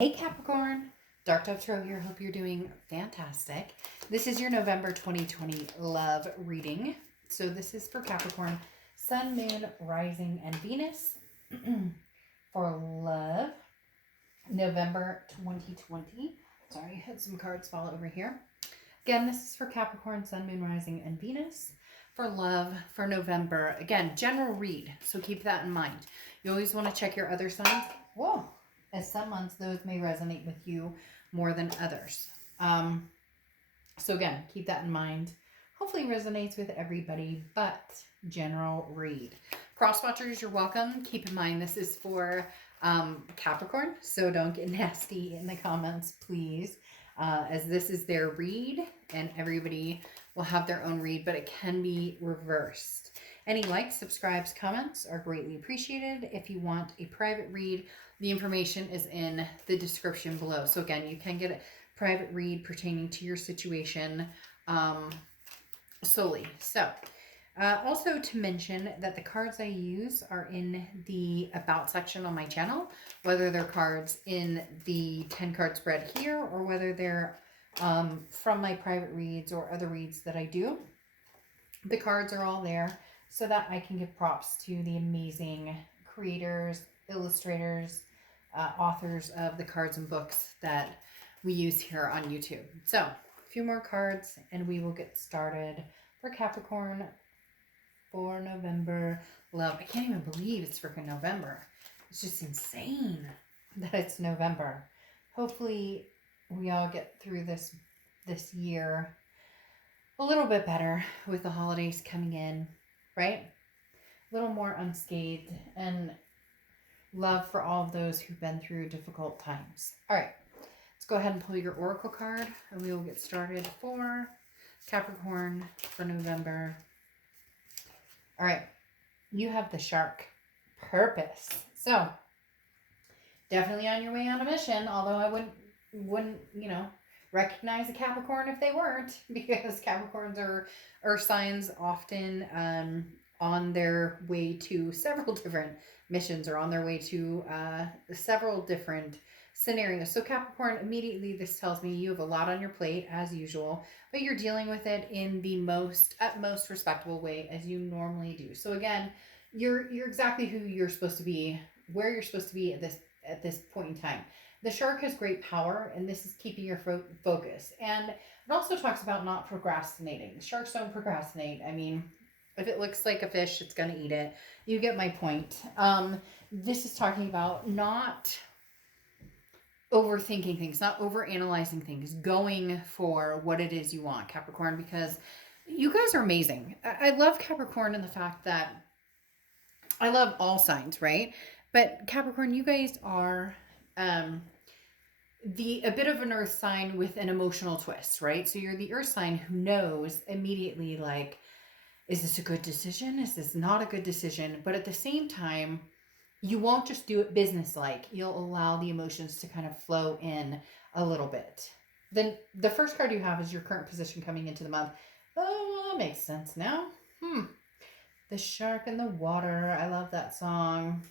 Hey Capricorn, Dark Dove Tarot here. Hope you're doing fantastic. This is your November 2020 love reading. So this is for Capricorn, Sun, Moon, Rising, and Venus for love, November 2020. Sorry, I had some cards fall over here. Again, this is for Capricorn, Sun, Moon, Rising, and Venus for love for November. Again, general read, so keep that in mind. You always want to check your other signs. Whoa. As some months, those may resonate with you more than others. So again, keep that in mind. Hopefully resonates with everybody, but general read. Cross watchers, you're welcome. Keep in mind this is for Capricorn, so don't get nasty in the comments, please. As this is their read, and everybody will have their own read, but it can be reversed. Any likes, subscribes, comments are greatly appreciated. If you want a private read, the information is in the description below. So again, you can get a private read pertaining to your situation solely. So also to mention that the cards I use are in the About section on my channel, whether they're cards in the 10 card spread here or whether they're from my private reads or other reads that I do. The cards are all there so that I can give props to the amazing creators, illustrators, authors of the cards and books that we use here on YouTube. So a few more cards and we will get started for Capricorn for November love. I can't even believe it's freaking November. It's just insane that it's November. Hopefully we all get through this year a little bit better with the holidays coming in, right? A little more unscathed and love for all of those who've been through difficult times. All right, let's go ahead and pull your oracle card and we will get started for Capricorn for November. All right, you have the shark, purpose. So definitely on your way on a mission, although I wouldn't, recognize a Capricorn if they weren't, because Capricorns are earth signs, often on their way to several different missions or on their way to several different scenarios. So Capricorn, immediately this tells me you have a lot on your plate as usual, but you're dealing with it in the utmost respectable way as you normally do. So again, you're exactly who you're supposed to be, where you're supposed to be at this point in time. The shark has great power, and this is keeping your focus. And it also talks about not procrastinating. Sharks don't procrastinate. I mean, if it looks like a fish, it's going to eat it. You get my point. This is talking about not overthinking things, not overanalyzing things, going for what it is you want, Capricorn, because you guys are amazing. I love Capricorn in the fact that I love all signs, right? But Capricorn, you guys are a bit of an earth sign with an emotional twist, right? So you're the earth sign who knows immediately, like, is this a good decision? Is this not a good decision? But at the same time, you won't just do it business-like. You'll allow the emotions to kind of flow in a little bit. Then the first card you have is your current position coming into the month. Oh, well, that makes sense now. The shark in the water. I love that song.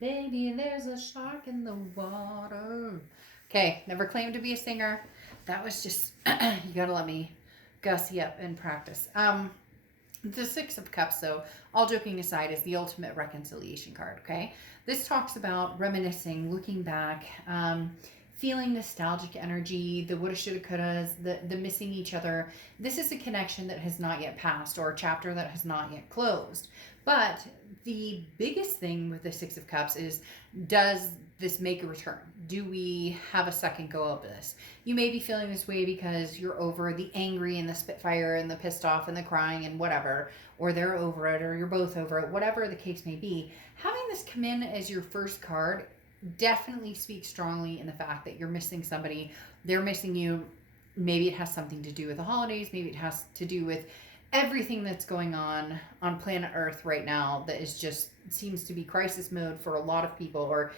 Baby, there's a shark in the water. Okay, never claimed to be a singer. That was just, you gotta let me gussy up and practice. The Six of Cups, though, all joking aside, is the ultimate reconciliation card, okay? This talks about reminiscing, looking back, feeling nostalgic energy, the woulda, shoulda, couldas, the missing each other. This is a connection that has not yet passed or a chapter that has not yet closed. But the biggest thing with the Six of Cups is, does this make a return? Do we have a second go of this? You may be feeling this way because you're over the angry and the spitfire and the pissed off and the crying and whatever, or they're over it, or you're both over it, whatever the case may be. Having this come in as your first card definitely speaks strongly in the fact that you're missing somebody, they're missing you. Maybe it has something to do with the holidays, maybe it has to do with everything that's going on planet Earth right now that is just seems to be crisis mode for a lot of people, or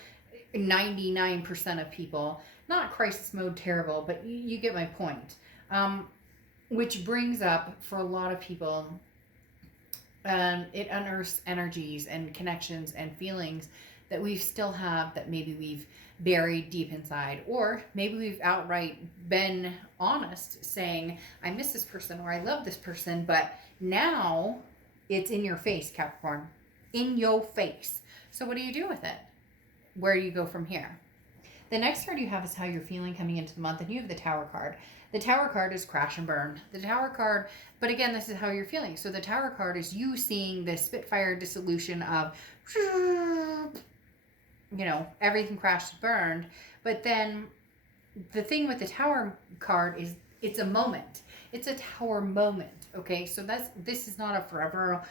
99% of people. Not crisis mode terrible, but you get my point. Which brings up, for a lot of people, it unearths energies and connections and feelings that we still have, that maybe we've buried deep inside, or maybe we've outright been honest saying, I miss this person or I love this person, but now it's in your face, Capricorn. In your face. So what do you do with it? Where do you go from here? The next card you have is how you're feeling coming into the month, and you have the Tower card. The Tower card is crash and burn. The Tower card, but again, this is how you're feeling. So the Tower card is you seeing this Spitfire dissolution of, everything crashed and burned. But then the thing with the Tower card is it's a moment. It's a Tower moment, okay? So this is not a forever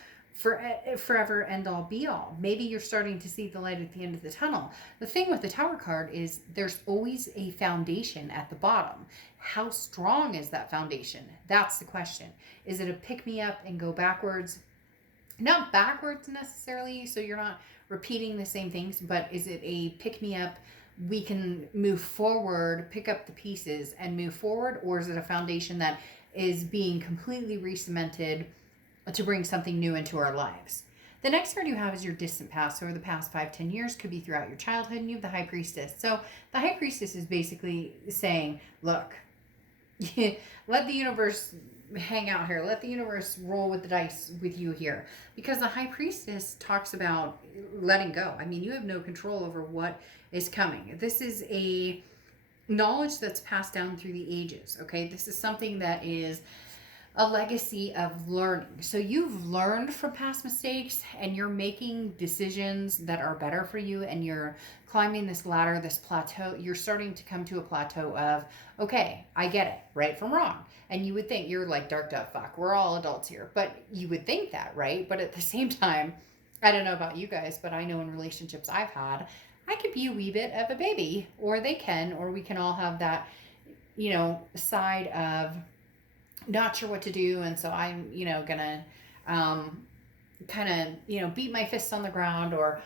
end all be all. Maybe you're starting to see the light at the end of the tunnel. The thing with the Tower card is there's always a foundation at the bottom. How strong is that foundation? That's the question. Is it a pick me up and go backwards? Not backwards necessarily, so you're not repeating the same things, but is it a pick me up? We can move forward, pick up the pieces and move forward, or is it a foundation that is being completely re-cemented to bring something new into our lives? The next card you have is your distant past, or the past 5-10 years, could be throughout your childhood, and you have the High Priestess. So the High Priestess is basically saying, look, let the universe hang out here. Let the universe roll with the dice with you here. Because the High Priestess talks about letting go. I mean, you have no control over what is coming. This is a knowledge that's passed down through the ages, okay? This is something that is a legacy of learning. So you've learned from past mistakes and you're making decisions that are better for you, and you're climbing this ladder, this plateau. You're starting to come to a plateau of, okay, I get it, right from wrong. And you would think, you're like, dark dove, fuck, we're all adults here. But you would think that, right? But at the same time, I don't know about you guys, but I know in relationships I've had, I could be a wee bit of a baby, or they can, or we can all have that, side of not sure what to do. And so I'm, gonna kind of, beat my fists on the ground, or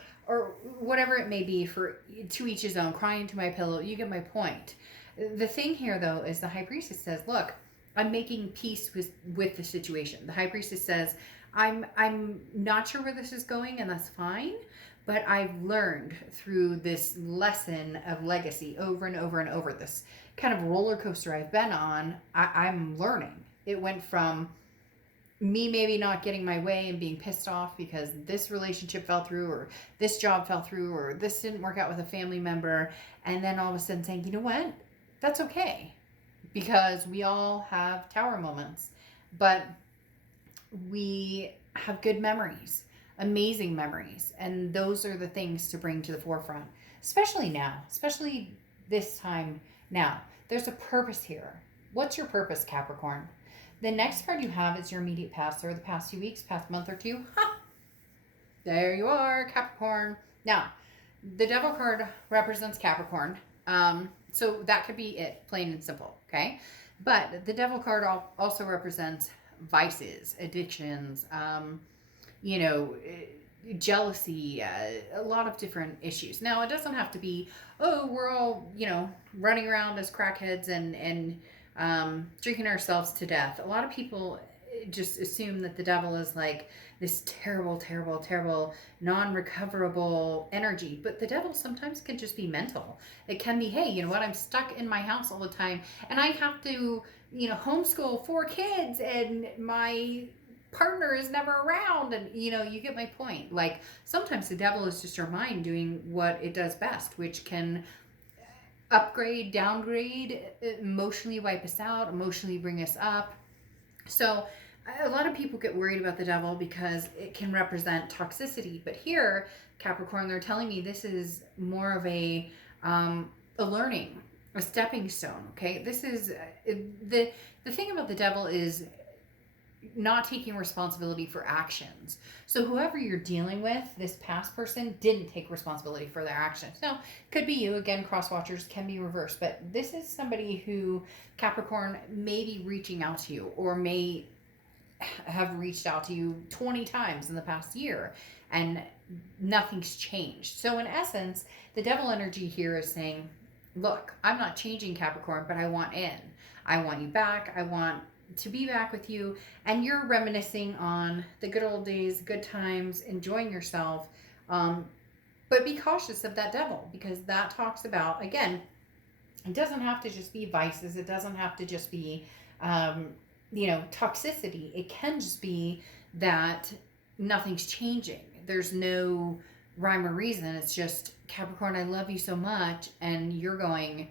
whatever it may be, for to each his own, crying to my pillow. You get my point. The thing here, though, is the High Priestess says, look, I'm making peace with the situation. The High Priestess says, I'm not sure where this is going, and that's fine. But I've learned through this lesson of legacy over and over and over, this kind of roller coaster I've been on, I'm learning. It went from me maybe not getting my way and being pissed off because this relationship fell through, or this job fell through, or this didn't work out with a family member. And then all of a sudden saying, you know what? That's okay. Because we all have Tower moments. But we have good memories. Amazing memories, and those are the things to bring to the forefront, especially now, especially this time now. There's a purpose here. What's your purpose, Capricorn? The next card you have is your immediate past, or the past few weeks, past month or two. Ha! There you are, Capricorn. Now, the Devil card represents Capricorn, so that could be it, plain and simple, okay? But the Devil card also represents vices, addictions, jealousy, a lot of different issues. Now, it doesn't have to be, oh, we're all, running around as crackheads and drinking ourselves to death. A lot of people just assume that the devil is like this terrible, terrible, terrible, non-recoverable energy. But the devil sometimes can just be mental. It can be, hey, you know what? I'm stuck in my house all the time, and I have to, homeschool 4 kids, and my partner is never around, and you get my point. Like, sometimes the devil is just our mind doing what it does best, which can upgrade, downgrade, emotionally wipe us out, emotionally bring us up. So a lot of people get worried about the devil because it can represent toxicity. But here, Capricorn, they're telling me this is more of a learning, a stepping stone. Okay, this is the thing about the devil is not taking responsibility for actions. So whoever you're dealing with, this past person didn't take responsibility for their actions. Now, could be you. Again, cross watchers can be reversed, but this is somebody who, Capricorn, may be reaching out to you, or may have reached out to you 20 times in the past year, and nothing's changed. So in essence, the devil energy here is saying, look, I'm not changing, Capricorn, but I want in. I want you back. I want to be back with you. And you're reminiscing on the good old days, good times, enjoying yourself. But But be cautious of that devil, because that talks about, again, it doesn't have to just be vices. It doesn't have to just be, um, toxicity. It can just be that nothing's changing. There's no rhyme or reason. It's just, Capricorn, I love you so much. And you're going,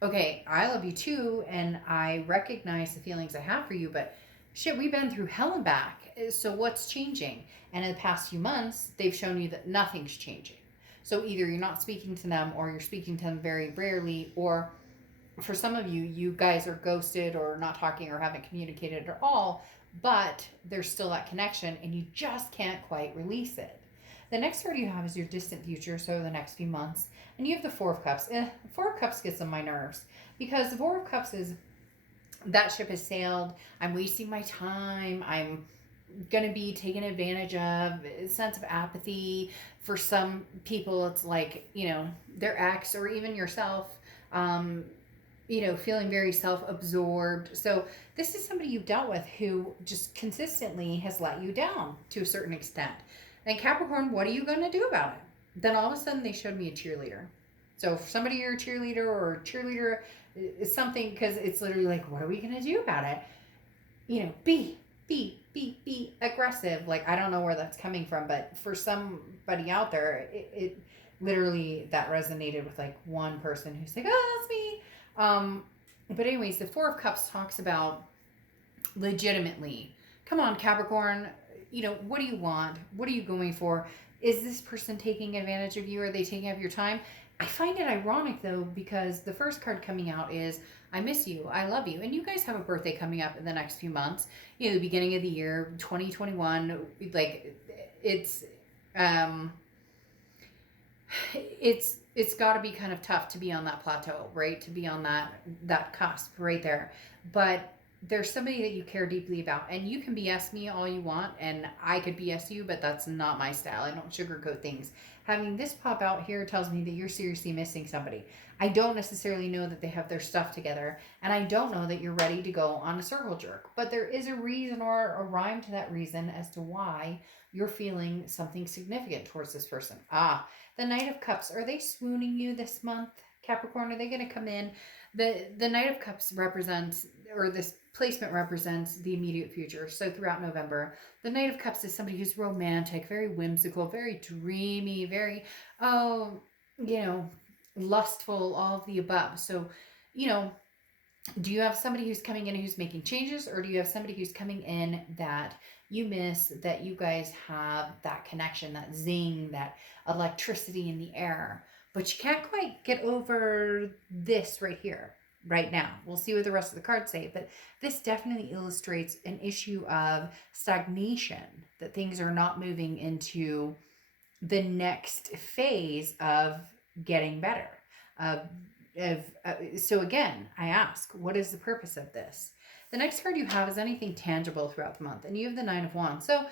okay, I love you too. And I recognize the feelings I have for you. But shit, we've been through hell and back. So what's changing? And in the past few months, they've shown you that nothing's changing. So either you're not speaking to them, or you're speaking to them very rarely, or for some of you, you guys are ghosted or not talking or haven't communicated at all, but there's still that connection and you just can't quite release it. The next card you have is your distant future, so the next few months. And you have the Four of Cups. The Four of Cups gets on my nerves, because the Four of Cups is, that ship has sailed. I'm wasting my time. I'm going to be taken advantage of. A sense of apathy. For some people, it's like, their ex or even yourself, feeling very self-absorbed. So this is somebody you've dealt with who just consistently has let you down to a certain extent. And Capricorn, what are you going to do about it? Then all of a sudden they showed me a cheerleader. So if somebody, you're a cheerleader, or a cheerleader is something, because it's literally like, what are we going to do about it? Be aggressive. Like, I don't know where that's coming from, but for somebody out there, it literally, that resonated with like one person who's like, oh, that's me. But anyways, the Four of Cups talks about legitimately, come on, Capricorn, what do you want? What are you going for? Is this person taking advantage of you? Are they taking up your time? I find it ironic though, because the first card coming out is, I miss you, I love you. And you guys have a birthday coming up in the next few months. The beginning of the year, 2021, like it's got to be kind of tough to be on that plateau, right? To be on that cusp right there. But there's somebody that you care deeply about, and you can BS me all you want, and I could BS you, but that's not my style. I don't sugarcoat things. Having this pop out here tells me that you're seriously missing somebody. I don't necessarily know that they have their stuff together, and I don't know that you're ready to go on a circle jerk, but there is a reason or a rhyme to that reason as to why you're feeling something significant towards this person. The Knight of Cups, are they swooning you this month, Capricorn? Are they going to come in? The Knight of Cups represents, or this placement represents, the immediate future. So throughout November, the Knight of Cups is somebody who's romantic, very whimsical, very dreamy, very, lustful, all of the above. So, do you have somebody who's coming in who's making changes, or do you have somebody who's coming in that you miss, that you guys have that connection, that zing, that electricity in the air, but you can't quite get over this right here, right now? We'll see what the rest of the cards say, but this definitely illustrates an issue of stagnation, that things are not moving into the next phase of getting better. So again, I ask, what is the purpose of this? The next card you have is anything tangible throughout the month, and you have the Nine of Wands. So,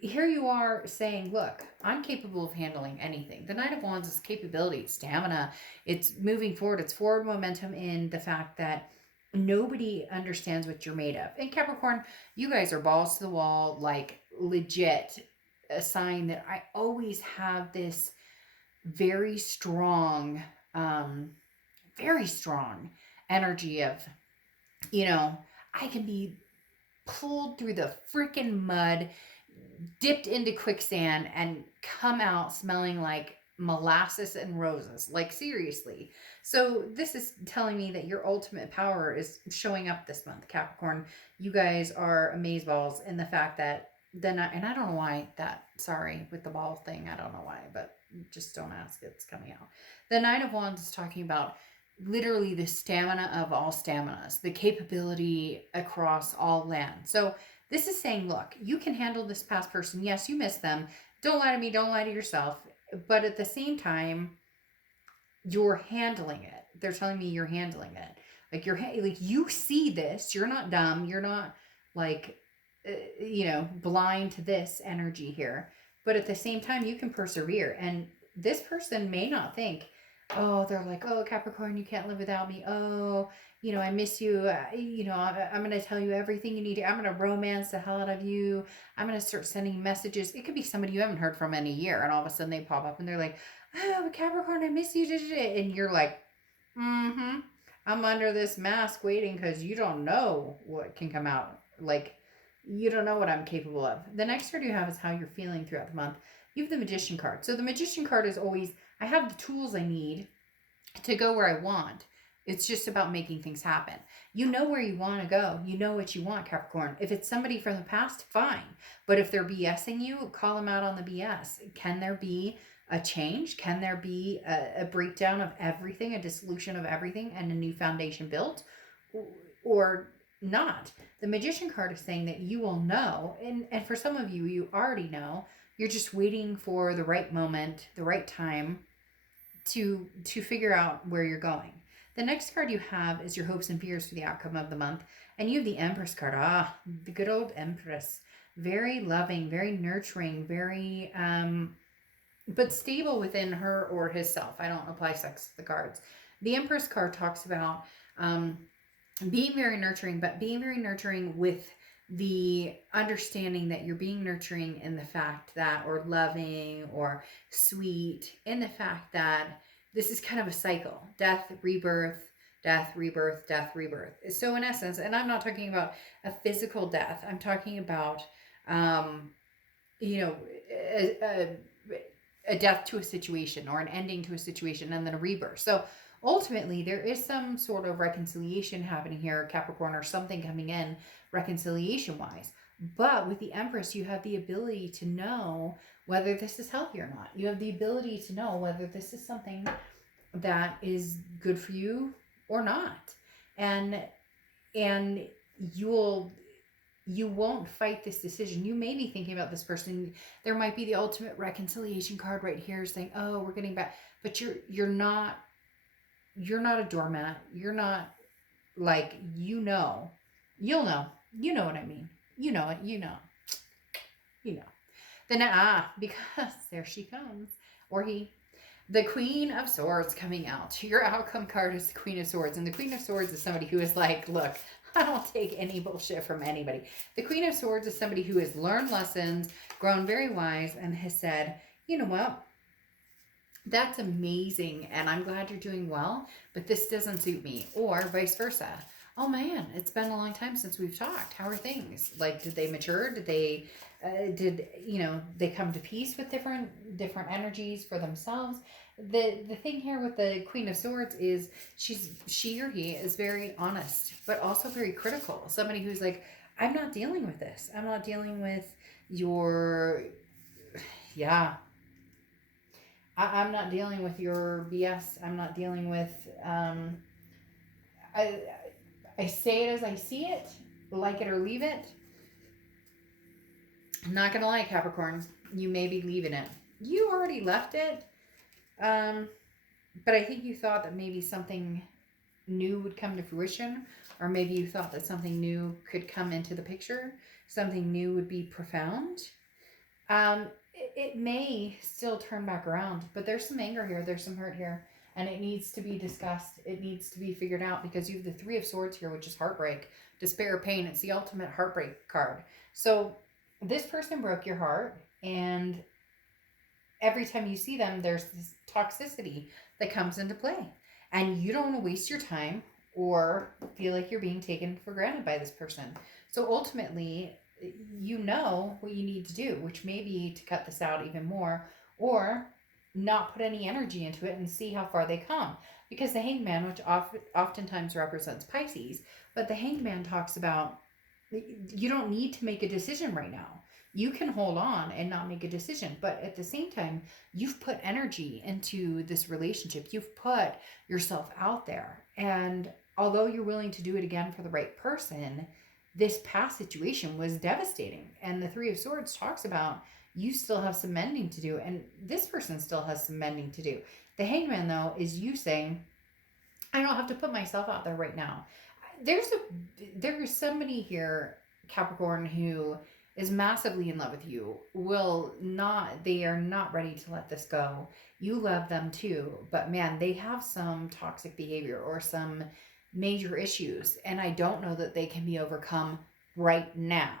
here you are saying, look, I'm capable of handling anything. The Nine of Wands is capability, it's stamina, it's moving forward, it's forward momentum in the fact that nobody understands what you're made of. And Capricorn, you guys are balls to the wall, like legit, a sign that I always have this very strong energy of, I can be pulled through the freaking mud, dipped into quicksand, and come out smelling like molasses and roses. Like, seriously. So this is telling me that your ultimate power is showing up this month, Capricorn. You guys are amazeballs in the fact that and I don't know why with the ball thing, I don't know why, but just don't ask, it's coming out. The Nine of Wands is talking about literally the stamina of all staminas, the capability across all land. So this is saying, look, you can handle this past person. Yes, you miss them. Don't lie to me. Don't lie to yourself. But at the same time, you're handling it. They're telling me you're handling it. Like, you see this. You're not dumb. You're not like, blind to this energy here. But at the same time, you can persevere. And this person may not think, oh, they're like, oh, Capricorn, you can't live without me. Oh, I miss you. I'm going to tell you everything you need to. I'm going to romance the hell out of you. I'm going to start sending messages. It could be somebody you haven't heard from in a year, and all of a sudden they pop up and they're like, oh, Capricorn, I miss you. And you're like, mm-hmm. I'm under this mask waiting because you don't know what can come out. Like, you don't know what I'm capable of. The next card you have is how you're feeling throughout the month. You have the Magician card. So the Magician card is always, I have the tools I need to go where I want. It's just about making things happen. You know where you want to go. You know what you want, Capricorn. If it's somebody from the past, fine. But if they're BSing you, call them out on the BS. Can there be a change? Can there be a breakdown of everything, a dissolution of everything, and a new foundation built? Or not? The Magician card is saying that you will know, and for some of you, you already know. You're just waiting for the right moment, the right time to figure out where you're going. The next card you have is your hopes and fears for the outcome of the month, and you have the Empress card. Ah, the good old Empress. Very loving, very nurturing, very but stable within her or his self. I don't apply sex to the cards. The Empress card talks about being very nurturing, but being very nurturing with the understanding that you're being nurturing in the fact that, or loving or sweet, in the fact that this is kind of a cycle: death, rebirth, death, rebirth, death, rebirth. So, in essence, and I'm not talking about a physical death, I'm talking about, um, you know, a, a death to a situation or an ending to a situation and then a rebirth. So ultimately, there is some sort of reconciliation happening here, Capricorn, or something coming in reconciliation wise. But with the Empress, you have the ability to know whether this is healthy or not. You have the ability to know whether this is something that is good for you or not. And and you'll you won't fight this decision. You may be thinking about this person. There might be the ultimate reconciliation card right here saying, "Oh, we're getting back." But you're not a doormat. You're not like, you'll know. You know what I mean. You know it. You know. Then because there she comes, or he. The Queen of Swords coming out. Your outcome card is the Queen of Swords. And the Queen of Swords is somebody who is like, look, I don't take any bullshit from anybody. The Queen of Swords is somebody who has learned lessons, grown very wise, and has said, you know what? That's amazing, and I'm glad you're doing well, but this doesn't suit me. Or vice versa. Oh man, it's been a long time since we've talked. How are things? Like, did they mature? They come to peace with different energies for themselves? The thing here with the Queen of Swords is she or he is very honest, but also very critical. Somebody who's like, I'm not dealing with this. I'm not dealing with your, yeah. I'm not dealing with your BS. I'm not dealing with, I, I say it as I see it, like it or leave it. I'm not going to lie, Capricorn. You may be leaving it. You already left it. But I think you thought that maybe something new would come to fruition, or maybe you thought that something new could come into the picture. Something new would be profound. It may still turn back around, but there's some anger here. There's some hurt here. And it needs to be discussed. It needs to be figured out, because you have the Three of Swords here, which is heartbreak, despair, pain. It's the ultimate heartbreak card. So this person broke your heart, and every time you see them, there's this toxicity that comes into play. And you don't want to waste your time or feel like you're being taken for granted by this person. So ultimately, you know what you need to do, which may be to cut this out even more, or not put any energy into it and see how far they come. Because the Hangman, which oftentimes represents Pisces, but the Hangman talks about, you don't need to make a decision right now. You can hold on and not make a decision, but at the same time, you've put energy into this relationship. You've put yourself out there. And although you're willing to do it again for the right person, this past situation was devastating. And the Three of Swords talks about, you still have some mending to do, and this person still has some mending to do. The Hangman, though, is you saying, I don't have to put myself out there right now. There's somebody here, Capricorn, who is massively in love with you, they are not ready to let this go. You love them too, but man, they have some toxic behavior or some major issues, and I don't know that they can be overcome right now.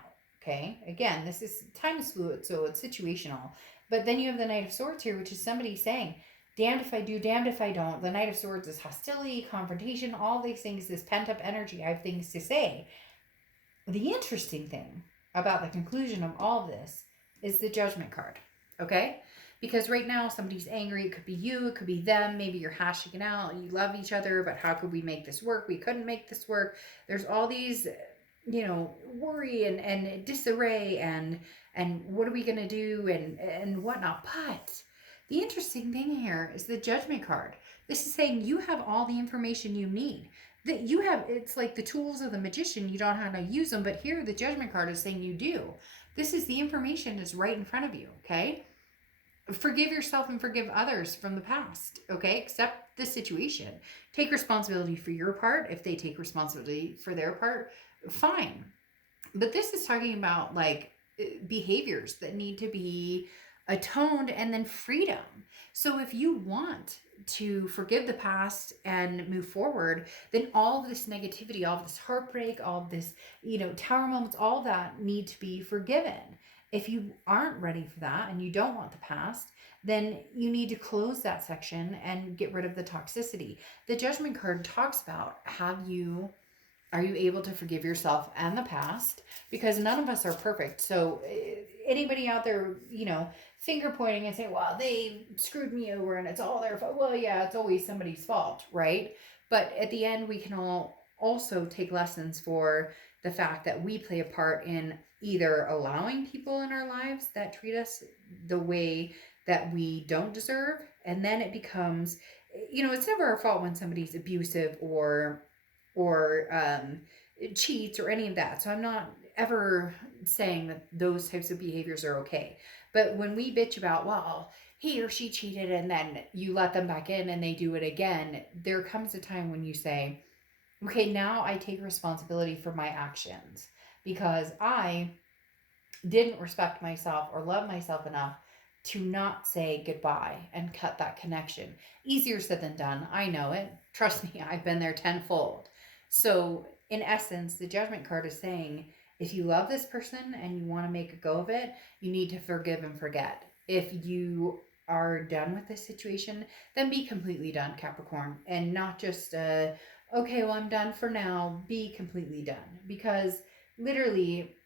Okay, again, this is time is fluid, so it's situational. But then you have the Knight of Swords here, which is somebody saying, damned if I do, damned if I don't. The Knight of Swords is hostility, confrontation, all these things, this pent up energy. I have things to say. The interesting thing about the conclusion of all of this is the Judgment card. Okay? Because right now somebody's angry. It could be you, it could be them. Maybe you're hashing it out. You love each other, but how could we make this work? We couldn't make this work. There's all these, worry and disarray and what are we gonna do and whatnot. But the interesting thing here is the Judgment card. This is saying you have all the information you need. That you have, it's like the tools of the magician. You don't know how to use them, but here the Judgment card is saying you do. This is the information is right in front of you. Okay, forgive yourself and forgive others from the past. Okay, accept the situation. Take responsibility for your part. If they take responsibility for their part, fine. But this is talking about like behaviors that need to be atoned and then freedom. So if you want to forgive the past and move forward, then all of this negativity, all of this heartbreak, all of this, tower moments, all that need to be forgiven. If you aren't ready for that and you don't want the past, then you need to close that section and get rid of the toxicity. The Judgment card talks about are you able to forgive yourself and the past? Because none of us are perfect. So anybody out there, finger pointing and saying, well, they screwed me over and it's all their fault. Well, yeah, it's always somebody's fault, right? But at the end, we can all also take lessons for the fact that we play a part in either allowing people in our lives that treat us the way that we don't deserve. And then it becomes, it's never our fault when somebody's abusive or cheats or any of that. So I'm not ever saying that those types of behaviors are okay. But when we bitch about, well, he or she cheated and then you let them back in and they do it again, there comes a time when you say, okay, now I take responsibility for my actions because I didn't respect myself or love myself enough to not say goodbye and cut that connection. Easier said than done. I know it. Trust me, I've been there tenfold. So in essence, the Judgment card is saying, if you love this person and you want to make a go of it, you need to forgive and forget. If you are done with this situation, then be completely done, Capricorn. And not just, okay, well, I'm done for now. Be completely done. Because literally,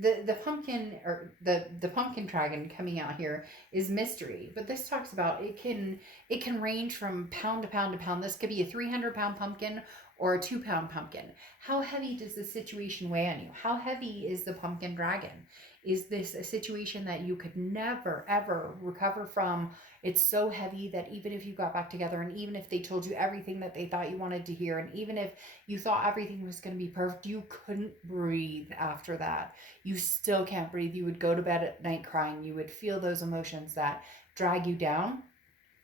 the pumpkin or the pumpkin dragon coming out here is mystery, but this talks about it can range from pound to pound to pound. This could be a 300-pound pumpkin or a 2-pound pumpkin. How heavy does the situation weigh on you? How heavy is the pumpkin dragon? Is this a situation that you could never ever recover from? It's so heavy that even if you got back together and even if they told you everything that they thought you wanted to hear and even if you thought everything was going to be perfect, you couldn't breathe after that. You still can't breathe. You would go to bed at night crying. You would feel those emotions that drag you down.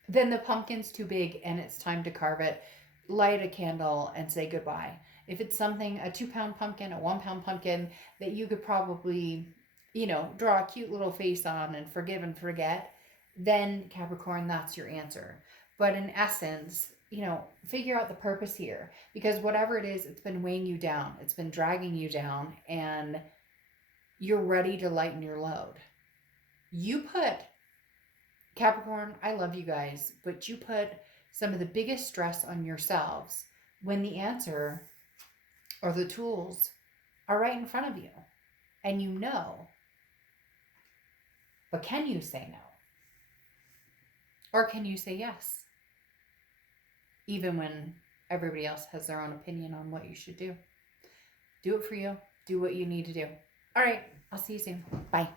Then the pumpkin's too big and it's time to carve it. Light a candle and say goodbye. If it's something, a 2-pound pumpkin, a 1-pound pumpkin that you could probably, draw a cute little face on and forgive and forget, then Capricorn, that's your answer. But in essence, figure out the purpose here, because whatever it is, it's been weighing you down. It's been dragging you down and you're ready to lighten your load. Capricorn, I love you guys, but you put some of the biggest stress on yourselves when the answer or the tools are right in front of you and but can you say no? Or can you say yes? Even when everybody else has their own opinion on what you should do. Do it for you. Do what you need to do. All right. I'll see you soon. Bye.